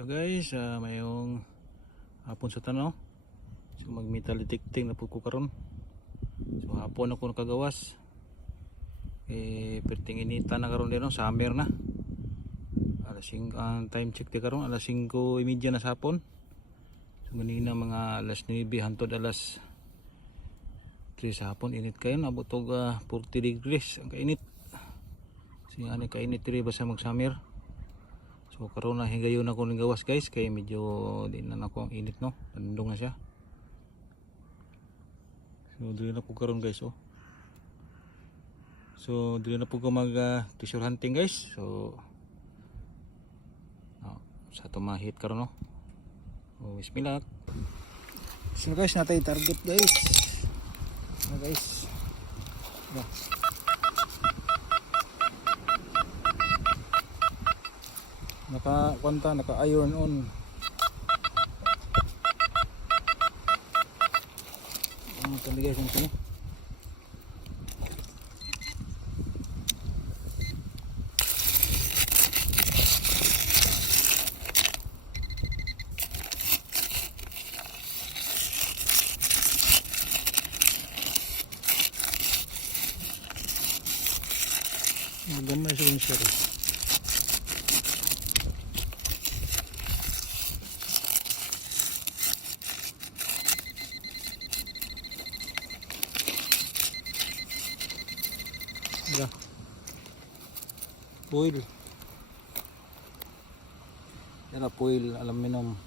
Hello guys, mayong hapon sa tanaw. So mag metal detecting na po ko karon. So hapon ako nakagawas. Perting inita na karon din no, summer na. Ang time check di karon alas 5:30 na sa hapon. So ganina mga alas 9 hangtod alas 3 sa hapon, init kayo, nabot og 40 degrees ang kainit. So ani kainit diri ba sa mag summer. So karon na higayon ako ng gawas guys, kay medyo din na ako ang init no, pandong na siya. So dili na po karon guys oh. So dili na po ko mag treasure hunting guys. So sa tumahit karon no. Oh, wish me luck. So guys, natay target guys. Guys. Yeah. Naka iron on. Ang tanda guys yung sino. Magamay sa yung sir. Foil. Yan foil aluminum.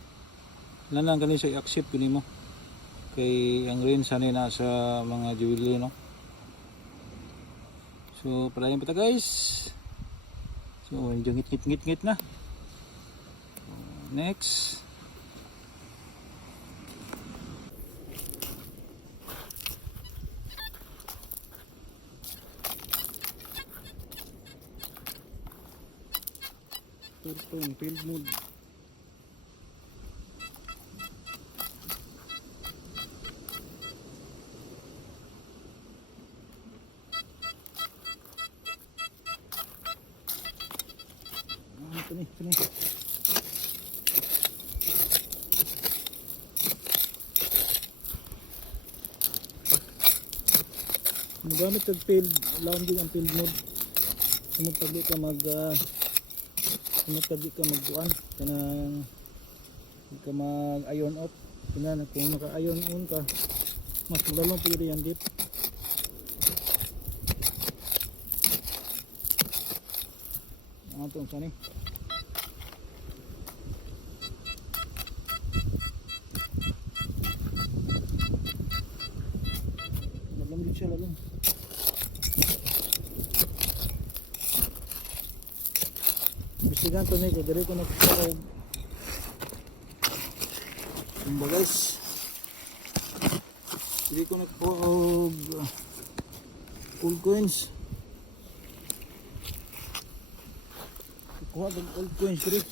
Nanan kanina sa i-accept kini mo. Kay ang rin sanay na sa mga jewelry no. So palayan pa ta guys. So medyo ngit na. Next. Turtong field mode. Ito ni. Magamit ang field, lounging ang field mode. Sumutag ka magbuan kanang ka mag iron off kinana kung naka iron on ka mas lalong pwede yan dip. Ano itong sani lalong din siya lalong. Bistigan to nito, dali ko nagkakaroon. Ano guys? Dali ko nagkakaroon old coins. Kuha ng old coins dali.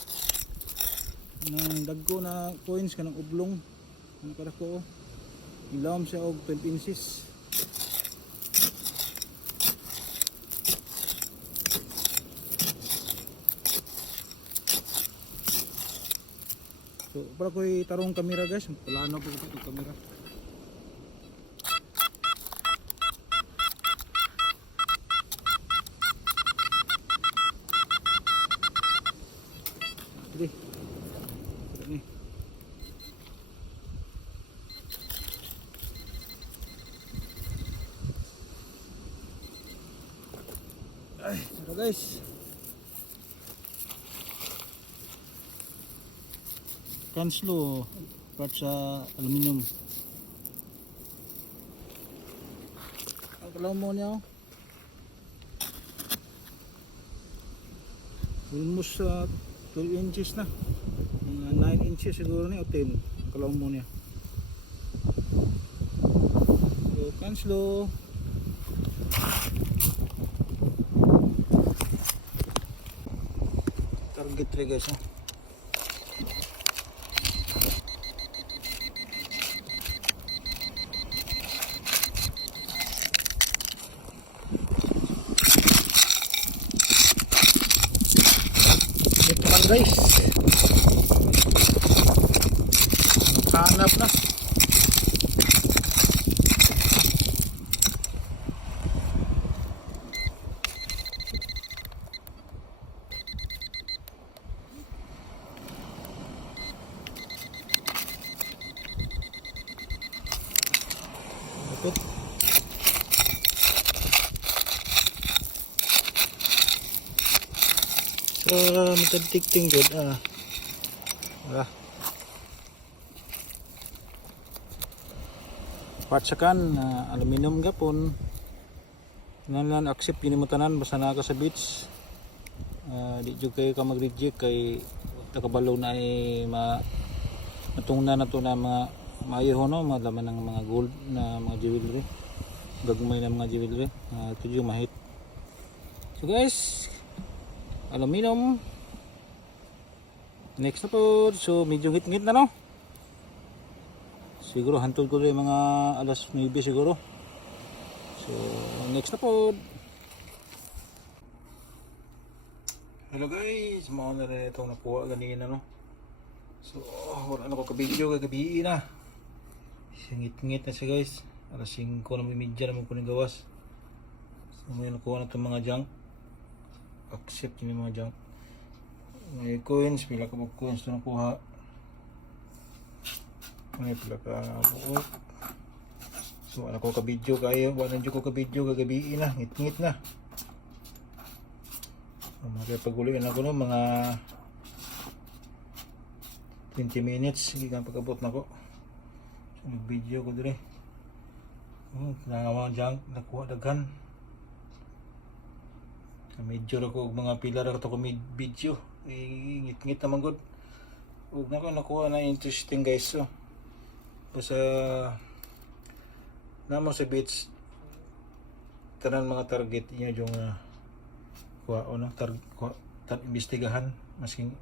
Nang dagko na coins kanang oblong. Ano kada ko? Ilawam siya og 12 inches. So, para ko'y tarong kamera guys, plano po ko itong kamera. Sige. Ini. Ay, ito guys. Kanslo part sa aluminum. Ang kalaw mo niya almost 12 inches na, 9 inches siguro niya o 10 kalaw mo niya. So kanslo target 3 guys. Guys, nakahanap na. Lapit. So, matagtikting good. Wala. Patsakan, aluminum gapon. Ngayon accept pinimutanan basta na ka sa beach. Di jud kayo ka mag-reject kay nakabalo na ay matungna na to na mga maayo no, malaman ng mga gold na mga jewelry. Gagmay na mga jewelry. Ito yung mahit. So guys, aluminum. Next na po. So medyo ngit-ngit na no. Siguro hantod ko rin mga alas 9 siguro. So next na po. Hello guys, mga na rin itong nakuha ganina no. So wala na ko ka-video kagabi na. Ngit-ngit na siya guys. Alas 5 na may media naman ko ng gawas. So may nakuha na itong mga junk. Accept yung mga junk. May coins, pila ka mag coins ito nakuha. May pila ka buo. So ano ko ka-video kayo. Wala na ko ka-video kagabi na. Ngit-ngit na. Magpaguloyin ako no, mga 20 minutes. Hindi ka pag-abot na ko. So mag-video ko dire. Mga junk nakuha daghan. Medyo ako mga pilar ako video. Ngit-ngit naman good. Huwag na ko nakuha na interesting guys. So basta naman sa beach tanan mga target niya yung kuha o no, imbestigahan masking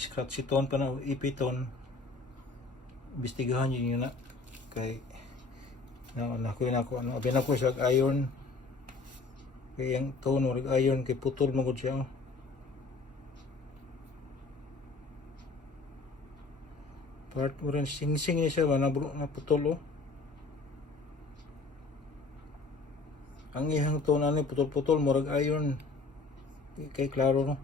scratch ton pa na ipiton imbestigahan yun na kay ako ano abi na ko siya iron kay yung tone or iron kay putol mo gud siya part mo rin sing-sing niya siya na putol ang ihang tone ani putol-putol murag iron kay klaro no.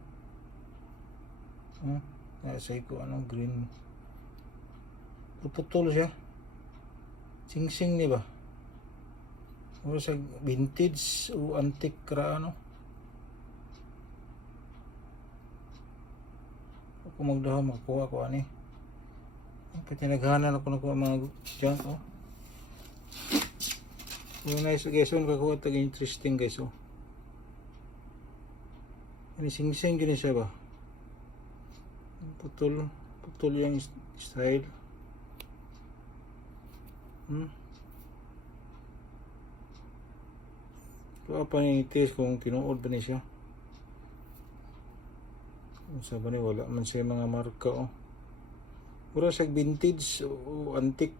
Nasa ko anong green. Putol siya. Sing-sing ni ba? O sa vintage o antique ra ano. Ako magdaha makuha ko ani. Pati naghanan ako ng mga junk Yung nice guys, kakuha tag interesting guys Ini sing-sing gini siya ba? Putol yung style. Ito pa nitis kung tinuod ba niya siya. Sa ba niya wala man siya mga marka Pura siya vintage o antique.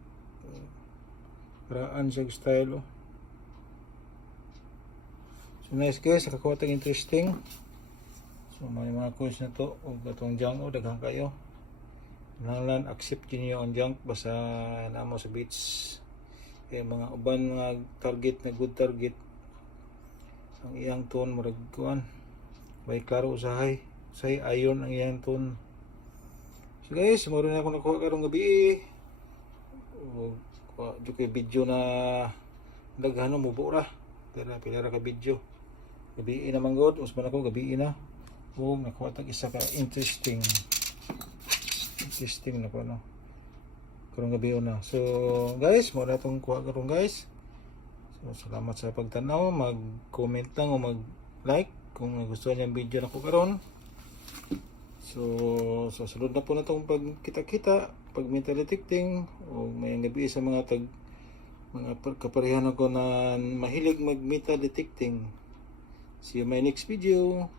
Paraan siya style So nice guys, nakakuha tag interesting. So may mga coins na to o gatong junk daghan kayo. Nanglan accept niyo ang junk basta namo sa beach. Kaya mga uban mga target na good target. Ang iyang tone murag kuan. Bay klaro usahay. Say iron ang iyang tone. So guys, moro na ako nakuha karong gabi. O kay video na daghan mo bura. Pila ka video. Gabi naman god, usman ako gabi na. Nakuha tag isa ka interesting na po karong gabi na. So guys, mo na itong kuha karong guys. So salamat sa pagtanaw, mag-comment lang o mag-like kung gusto niyo ang video na ko karon. So sunod na po na itong pagkita-kita, pag metal detecting o may gabi sa mga kaparehan ako na mahilig mag metal detecting. See you in my next video.